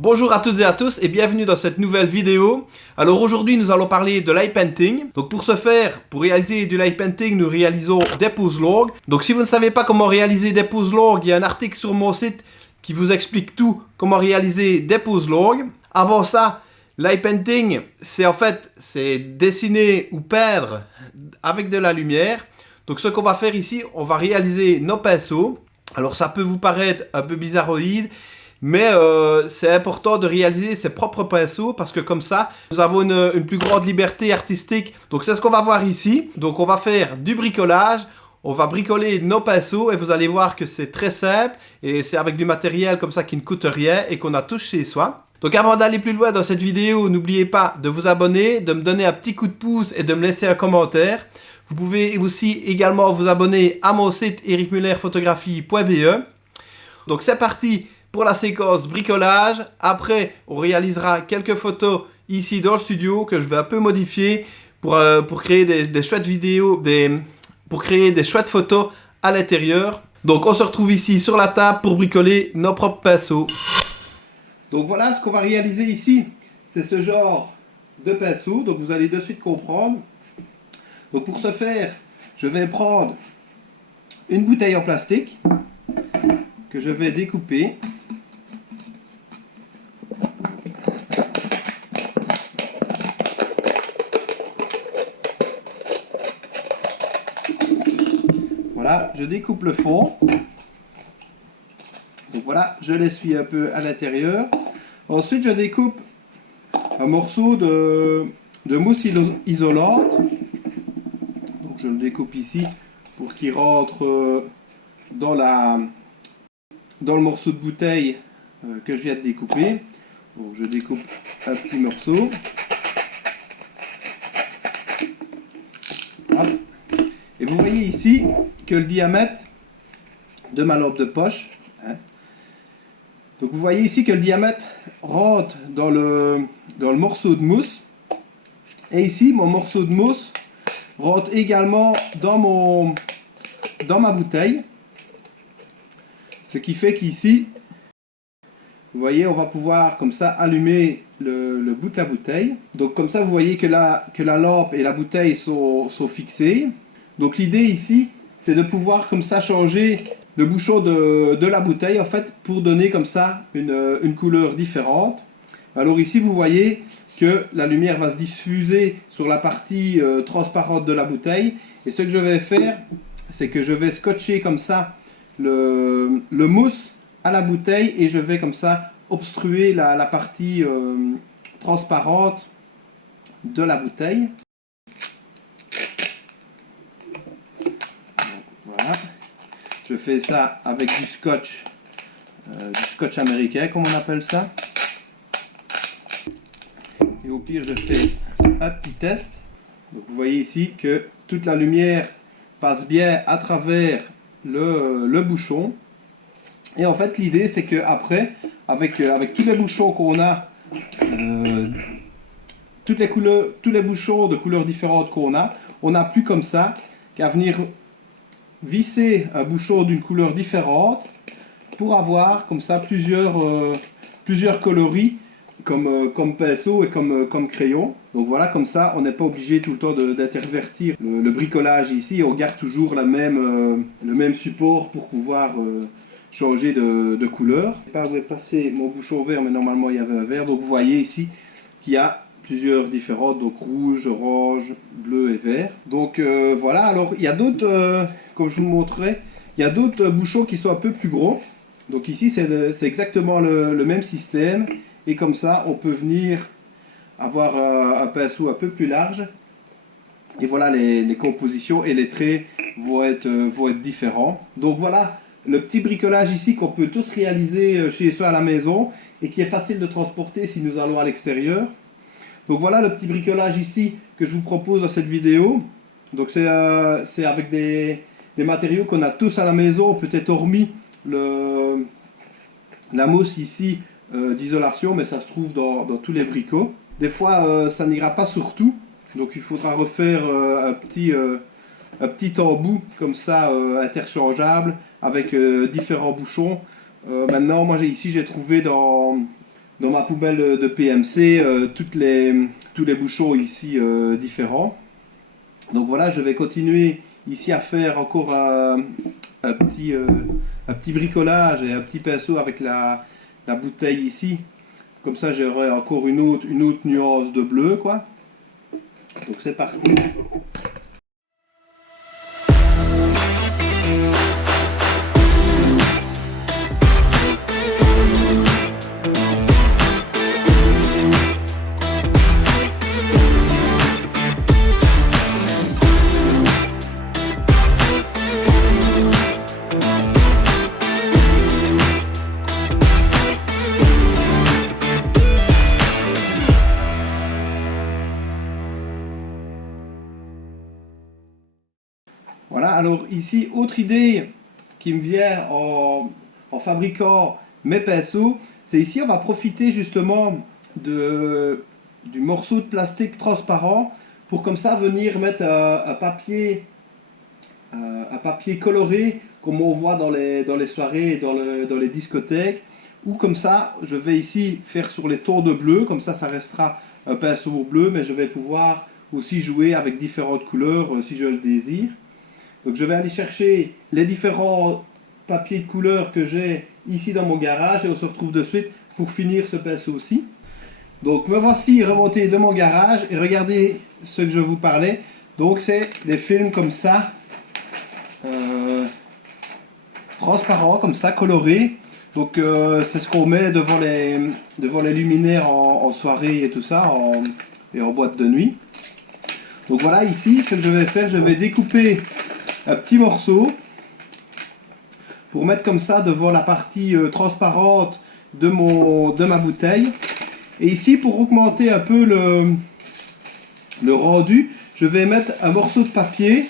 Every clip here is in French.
Bonjour à toutes et à tous et bienvenue dans cette nouvelle vidéo. Alors aujourd'hui nous allons parler de light painting. Donc pour ce faire, pour réaliser du light painting, nous réalisons des pose longues. Donc si vous ne savez pas comment réaliser des pose longues, il y a un article sur mon site qui vous explique tout, comment réaliser des pose longues. Avant ça, light painting, c'est dessiner ou peindre avec de la lumière. Donc ce qu'on va faire ici, on va réaliser nos pinceaux. Alors ça peut vous paraître un peu bizarroïde, mais c'est important de réaliser ses propres pinceaux parce que comme ça, nous avons une plus grande liberté artistique. Donc c'est ce qu'on va voir ici. Donc on va faire du bricolage. On va bricoler nos pinceaux et vous allez voir que c'est très simple. Et c'est avec du matériel comme ça qui ne coûte rien et qu'on a tous chez soi. Donc avant d'aller plus loin dans cette vidéo, n'oubliez pas de vous abonner, de me donner un petit coup de pouce et de me laisser un commentaire. Vous pouvez aussi également vous abonner à mon site ericmullerphotographie.be. Donc c'est parti pour la séquence bricolage. Après, on réalisera quelques photos ici dans le studio que je vais un peu modifier pour créer des chouettes vidéos, pour créer des chouettes photos à l'intérieur. Donc on se retrouve ici sur la table pour bricoler nos propres pinceaux. Donc voilà ce qu'on va réaliser ici. C'est ce genre de pinceau. Donc vous allez de suite comprendre. Donc pour ce faire, je vais prendre une bouteille en plastique que je vais découper. Voilà, je découpe le fond. Donc voilà, je l'essuie un peu à l'intérieur. Ensuite, je découpe un morceau de mousse isolante. Donc je le découpe ici pour qu'il rentre dans le morceau de bouteille que je viens de découper. Donc je découpe un petit morceau. Hop. Et vous voyez ici que le diamètre de ma lampe de poche, donc vous voyez ici que le diamètre rentre dans le morceau de mousse. Et ici, mon morceau de mousse rentre également dans ma bouteille. Ce qui fait qu'ici, vous voyez, on va pouvoir comme ça allumer le bout de la bouteille. Donc comme ça, vous voyez que la lampe et la bouteille sont fixées. Donc l'idée ici, c'est de pouvoir comme ça changer le bouchon de la bouteille en fait pour donner comme ça une couleur différente. Alors ici vous voyez que la lumière va se diffuser sur la partie transparente de la bouteille. Et ce que je vais faire, c'est que je vais scotcher comme ça le mousse à la bouteille et je vais comme ça obstruer la partie transparente de la bouteille. Voilà. Je fais ça avec du scotch américain, comme on appelle ça. Et au pire, je fais un petit test. Donc, vous voyez ici que toute la lumière passe bien à travers le bouchon. Et en fait, l'idée, c'est qu'après, avec tous les bouchons qu'on a, tous les bouchons de couleurs différentes qu'on a, on n'a plus comme ça qu'à venir visser un bouchon d'une couleur différente pour avoir comme ça plusieurs coloris comme pinceau et comme crayon. Donc voilà, comme ça on n'est pas obligé tout le temps d'intervertir le bricolage ici. On garde toujours le même support pour pouvoir changer de couleur. Je ne sais pas où est passé mon bouchon vert, mais normalement il y avait un vert. Donc vous voyez ici qu'il y a plusieurs différentes, donc rouge, orange, bleu et vert. Donc voilà, alors il y a d'autres, comme je vous le montrerai, il y a d'autres bouchons qui sont un peu plus gros. Donc ici c'est exactement le même système. Et comme ça on peut venir avoir un pinceau un peu plus large. Et voilà, les compositions et les traits vont être différents. Donc voilà le petit bricolage ici qu'on peut tous réaliser chez soi à la maison et qui est facile de transporter si nous allons à l'extérieur. Donc voilà le petit bricolage ici que je vous propose dans cette vidéo. Donc c'est avec des matériaux qu'on a tous à la maison, peut-être hormis la mousse ici d'isolation, mais ça se trouve dans tous les bricots. Des fois ça n'ira pas sur tout, donc il faudra refaire un petit embout comme ça interchangeable avec différents bouchons. Maintenant moi j'ai trouvé dans dans ma poubelle de PMC tous les bouchons ici différents. Donc voilà, je vais continuer ici à faire encore un petit bricolage et un petit pinceau avec la bouteille ici. Comme ça j'aurai encore une autre nuance de bleu quoi. Donc c'est parti. Voilà, alors ici, autre idée qui me vient en fabriquant mes pinceaux, c'est ici on va profiter justement du morceau de plastique transparent pour comme ça venir mettre un papier coloré comme on voit dans les soirées et dans les discothèques, ou comme ça je vais ici faire sur les tons de bleu, comme ça restera un pinceau bleu, mais je vais pouvoir aussi jouer avec différentes couleurs si je le désire. Donc je vais aller chercher les différents papiers de couleur que j'ai ici dans mon garage et on se retrouve de suite pour finir ce pinceau-ci. Donc me voici remonté de mon garage et regardez ce que je vous parlais. Donc c'est des films comme ça, transparents, comme ça, colorés. Donc c'est ce qu'on met devant les luminaires en soirée et tout ça, et en boîte de nuit. Donc voilà, ici ce que je vais faire, je vais découper un petit morceau pour mettre comme ça devant la partie transparente de ma bouteille. Et ici, pour augmenter un peu le rendu, je vais mettre un morceau de papier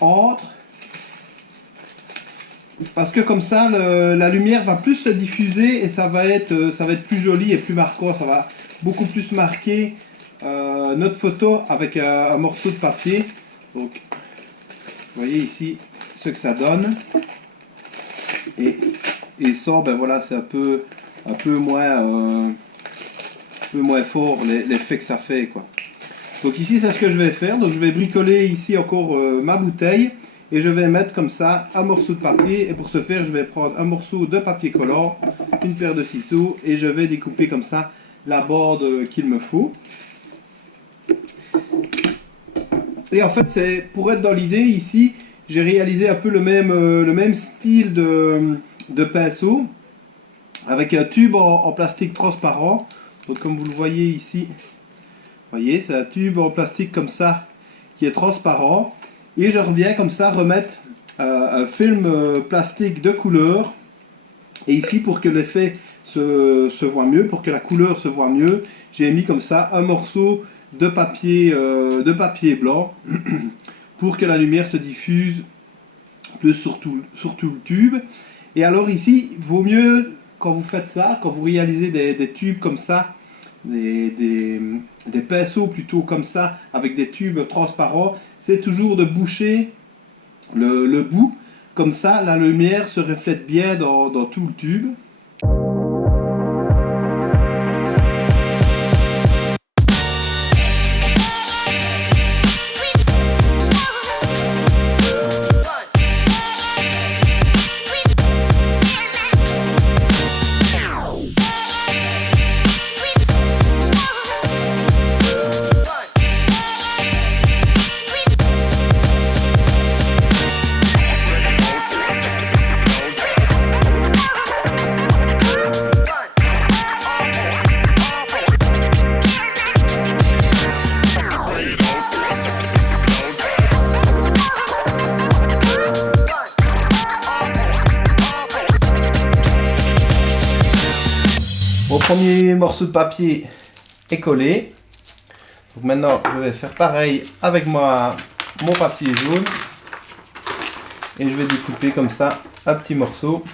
entre, parce que comme ça la lumière va plus se diffuser et ça va être plus joli et plus marquant. Ça va beaucoup plus marquer notre photo avec un morceau de papier. Donc vous voyez ici ce que ça donne, et ça, ben voilà, c'est un peu moins fort l'effet que ça fait quoi. Donc ici c'est ce que je vais faire. Donc je vais bricoler ici encore ma bouteille et je vais mettre comme ça un morceau de papier, et pour ce faire je vais prendre un morceau de papier collant, une paire de ciseaux, et je vais découper comme ça la bande qu'il me faut. Et en fait, c'est pour être dans l'idée ici, j'ai réalisé un peu le même style de pinceau avec un tube en plastique transparent. Donc comme vous le voyez ici, voyez, c'est un tube en plastique comme ça qui est transparent. Et je reviens comme ça remettre un film plastique de couleur. Et ici, pour que l'effet se voit mieux, pour que la couleur se voit mieux, j'ai mis comme ça un morceau de papier blanc pour que la lumière se diffuse plus sur tout le tube. Et alors ici, il vaut mieux, quand vous faites ça, quand vous réalisez des tubes comme ça, des pinceaux plutôt comme ça, avec des tubes transparents, c'est toujours de boucher le bout, comme ça la lumière se reflète bien dans tout le tube. Mon premier morceau de papier est collé. Donc maintenant, je vais faire pareil avec mon papier jaune. Et je vais découper comme ça un petit morceau.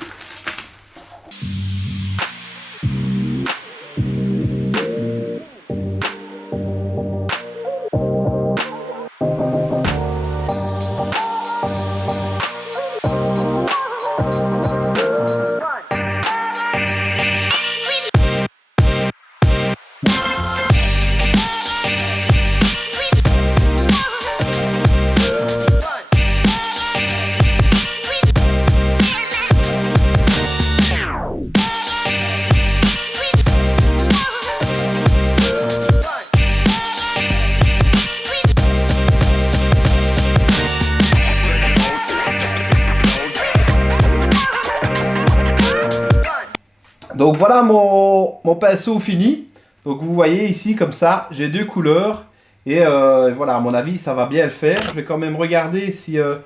Donc voilà mon pinceau fini. Donc vous voyez ici comme ça, j'ai deux couleurs. Et voilà, à mon avis, ça va bien le faire. Je vais quand même regarder si, la,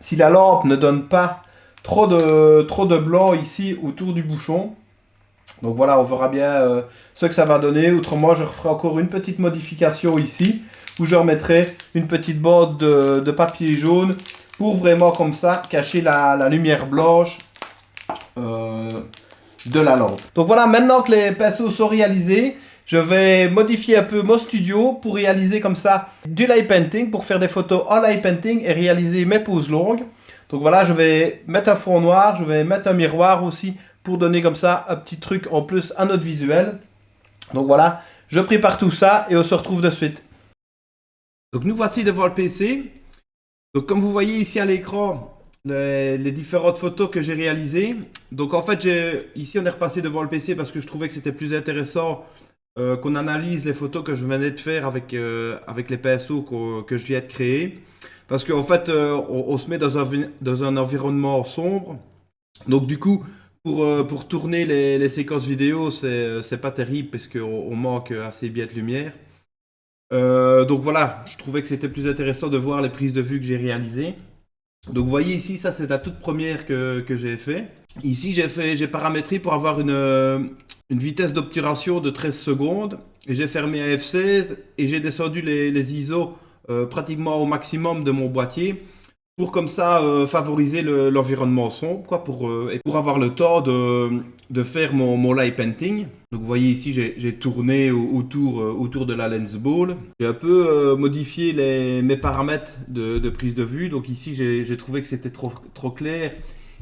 si la lampe ne donne pas trop de blanc ici autour du bouchon. Donc voilà, on verra bien ce que ça va donner. Autrement, je referai encore une petite modification ici, où je remettrai une petite bande de papier jaune pour vraiment comme ça cacher la lumière blanche de la lampe. Donc voilà, maintenant que les pinceaux sont réalisés, je vais modifier un peu mon studio pour réaliser comme ça du light painting, pour faire des photos en light painting et réaliser mes poses longues. Donc voilà, je vais mettre un fond noir, je vais mettre un miroir aussi pour donner comme ça un petit truc en plus à notre visuel. Donc voilà, je prépare tout ça et on se retrouve de suite. Donc nous voici devant le PC. Donc comme vous voyez ici à l'écran, les différentes photos que j'ai réalisées. Donc en fait, ici on est repassé devant le PC parce que je trouvais que c'était plus intéressant qu'on analyse les photos que je venais de faire avec les pinceaux que je viens de créer. Parce qu'en fait, on se met dans un environnement sombre. Donc du coup, pour tourner les séquences vidéo, c'est pas terrible parce qu'on manque assez bien de lumière. Donc voilà, je trouvais que c'était plus intéressant de voir les prises de vue que j'ai réalisées. Donc vous voyez ici, ça c'est la toute première que j'ai fait. Ici j'ai paramétré pour avoir une vitesse d'obturation de 13 secondes. Et j'ai fermé à F16 et j'ai descendu les ISO pratiquement au maximum de mon boîtier. Pour comme ça favoriser l'environnement sombre, quoi, et pour avoir le temps de faire mon light painting. Donc vous voyez ici, j'ai tourné autour de la lens ball. J'ai un peu modifié mes paramètres de prise de vue. Donc ici, j'ai trouvé que c'était trop clair.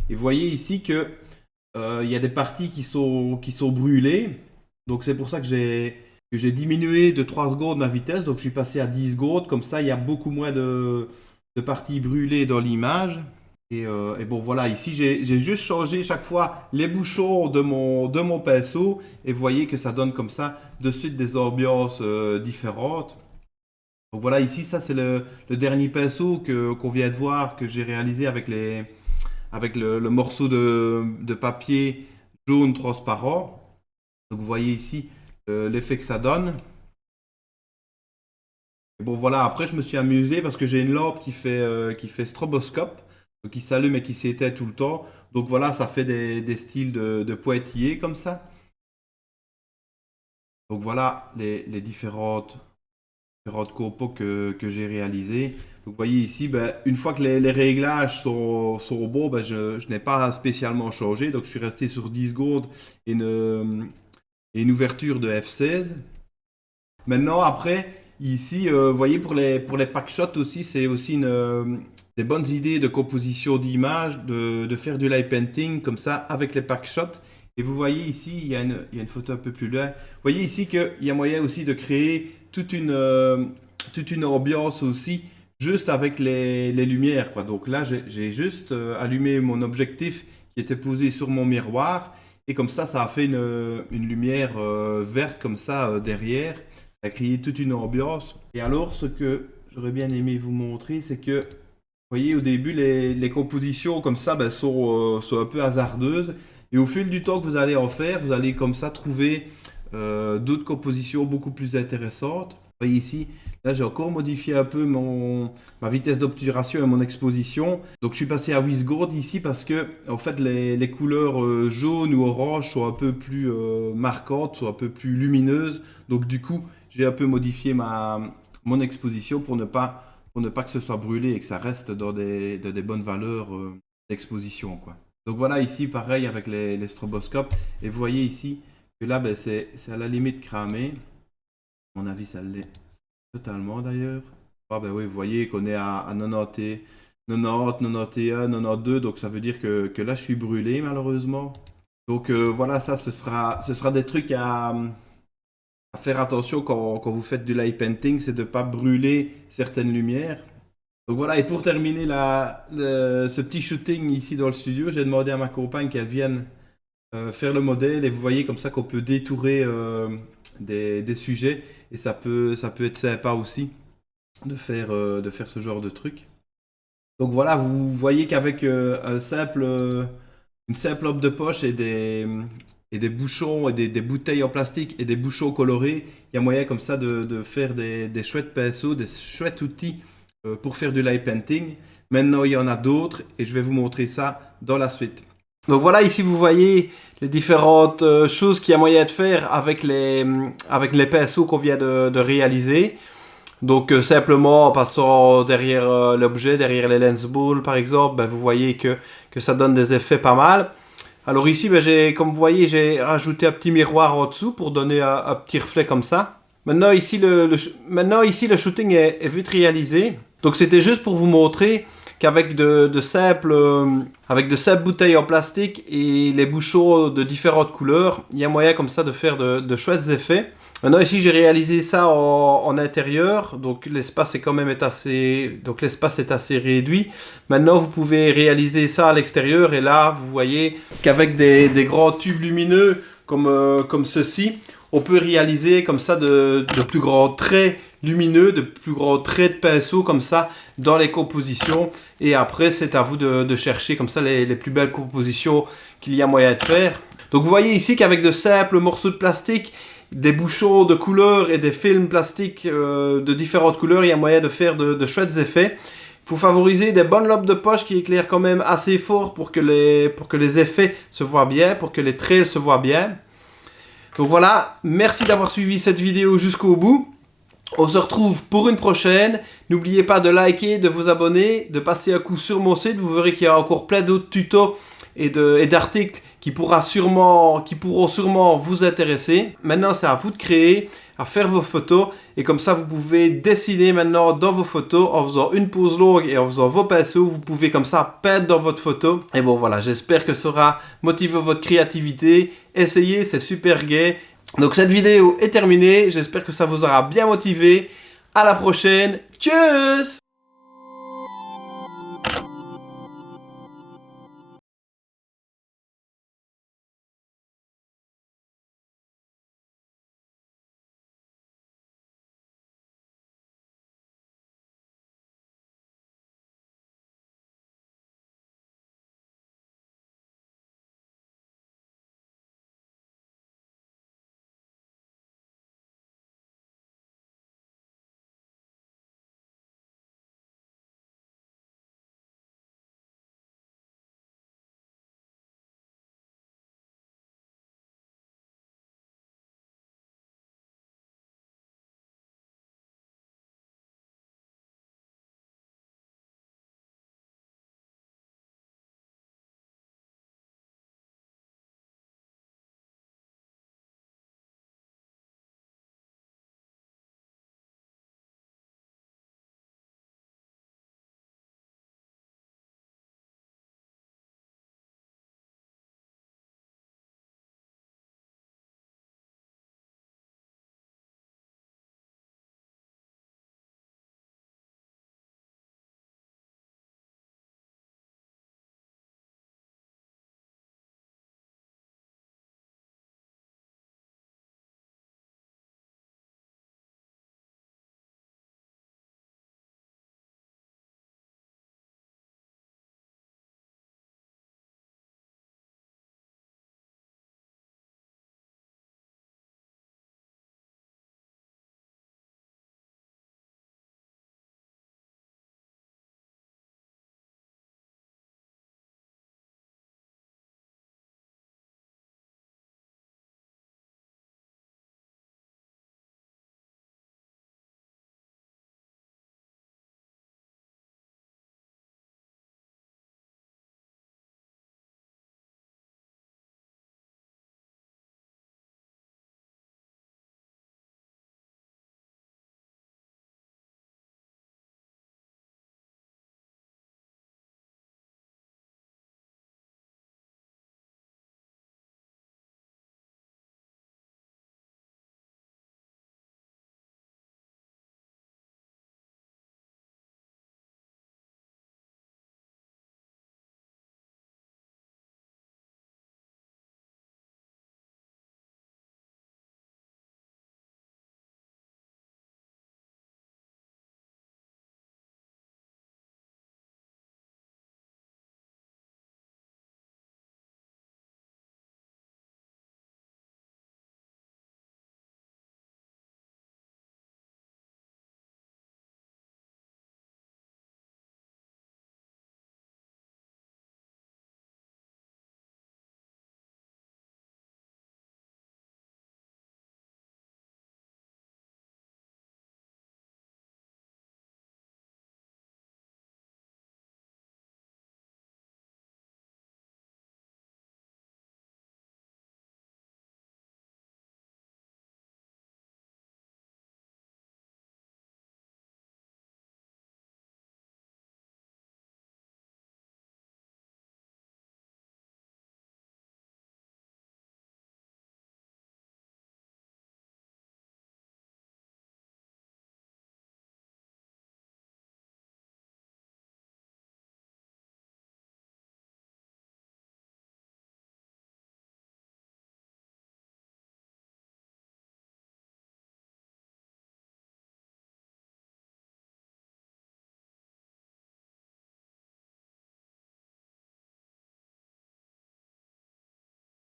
Et vous voyez ici que il y a des parties qui sont brûlées. Donc c'est pour ça que j'ai diminué de 3 secondes ma vitesse. Donc je suis passé à 10 secondes. Comme ça, il y a beaucoup moins de parties brûlées dans l'image. Et bon voilà, ici j'ai juste changé chaque fois les bouchons de mon pinceau. Et vous voyez que ça donne comme ça de suite des ambiances différentes. Donc voilà, ici ça c'est le dernier pinceau qu'on vient de voir, que j'ai réalisé avec le morceau de papier jaune transparent. Donc vous voyez ici l'effet que ça donne. Et bon voilà, après je me suis amusé parce que j'ai une lampe qui fait stroboscope, donc qui s'allume et qui s'éteint tout le temps. Donc voilà, ça fait des styles de pointillés comme ça. Donc voilà les différentes compos que j'ai réalisées. Donc vous voyez ici, ben, une fois que les réglages sont bons, ben, je n'ai pas spécialement changé. Donc je suis resté sur 10 secondes et une ouverture de F16. Maintenant, après, ici, vous voyez, pour les pack shots aussi, c'est aussi des bonnes idées de composition d'image, de faire du light painting comme ça avec les pack shots. Et vous voyez ici, il y a une photo un peu plus loin. Vous voyez ici qu'il y a moyen aussi de créer toute une ambiance aussi, juste avec les lumières, quoi. Donc là, j'ai juste allumé mon objectif qui était posé sur mon miroir. Et comme ça a fait une lumière verte comme ça derrière. Ça a créé toute une ambiance. Et alors, ce que j'aurais bien aimé vous montrer, c'est que, vous voyez, au début, les compositions comme ça ben, sont un peu hasardeuses. Et au fil du temps que vous allez en faire, vous allez comme ça trouver d'autres compositions beaucoup plus intéressantes. Vous voyez ici, là j'ai encore modifié un peu ma vitesse d'obturation et mon exposition. Donc je suis passé à 8 secondes ici parce que en fait les couleurs jaune ou orange sont un peu plus marquantes, sont un peu plus lumineuses. Donc du coup j'ai un peu modifié mon exposition pour ne pas que ce soit brûlé et que ça reste dans des bonnes valeurs d'exposition, quoi. Donc voilà ici pareil avec les stroboscopes. Et vous voyez ici que là ben, c'est à la limite cramé. À mon avis, ça l'est totalement d'ailleurs. Ah ben oui, vous voyez qu'on est à 90, 90, 91, 92, donc ça veut dire que là je suis brûlé malheureusement. Donc voilà, ça ce sera des trucs à faire attention quand vous faites du light painting, c'est de ne pas brûler certaines lumières. Donc voilà, et pour terminer ce petit shooting ici dans le studio, j'ai demandé à ma compagne qu'elle vienne faire le modèle et vous voyez comme ça qu'on peut détourer des sujets et ça peut être sympa aussi de faire ce genre de truc. Donc voilà, vous voyez qu'avec un simple une simple lampe de poche et des bouchons et des bouteilles en plastique et des bouchons colorés, il y a moyen comme ça de faire des chouettes pinceaux, des chouettes outils pour faire du light painting. Maintenant, il y en a d'autres et je vais vous montrer ça dans la suite. Donc voilà, ici vous voyez les différentes choses qu'il y a moyen de faire avec les pinceaux qu'on vient de réaliser. Donc simplement en passant derrière l'objet, derrière les lens balls par exemple, ben, vous voyez que ça donne des effets pas mal. Alors ici, ben, comme vous voyez, j'ai rajouté un petit miroir en dessous pour donner un petit reflet comme ça. Maintenant ici, le shooting est vite réalisé. Donc c'était juste pour vous montrer qu'avec de simples bouteilles en plastique et les bouchons de différentes couleurs, il y a moyen comme ça de faire de chouettes effets. Maintenant ici j'ai réalisé ça en intérieur, donc l'espace est quand même assez réduit. Maintenant vous pouvez réaliser ça à l'extérieur et là vous voyez qu'avec des grands tubes lumineux comme ceci, on peut réaliser comme ça de plus grands traits lumineux, de plus grands traits de pinceau comme ça dans les compositions. Et après c'est à vous de chercher comme ça les plus belles compositions qu'il y a moyen de faire. Donc vous voyez ici qu'avec de simples morceaux de plastique, des bouchons de couleurs et des films plastiques de différentes couleurs, il y a moyen de faire de chouettes effets. Il faut favoriser des bonnes lampes de poche qui éclairent quand même assez fort pour que les effets se voient bien, pour que les trails se voient bien. Donc voilà, merci d'avoir suivi cette vidéo jusqu'au bout. On se retrouve pour une prochaine. N'oubliez pas de liker, de vous abonner, de passer un coup sur mon site. Vous verrez qu'il y a encore plein d'autres tutos et d'articles qui pourront sûrement vous intéresser. Maintenant, c'est à vous de créer, à faire vos photos. Et comme ça, vous pouvez dessiner maintenant dans vos photos en faisant une pose longue et en faisant vos pinceaux. Vous pouvez comme ça peindre dans votre photo. Et bon, voilà, j'espère que ça aura motivé votre créativité. Essayez, c'est super gai. Donc cette vidéo est terminée. J'espère que ça vous aura bien motivé. À la prochaine. Tchuss!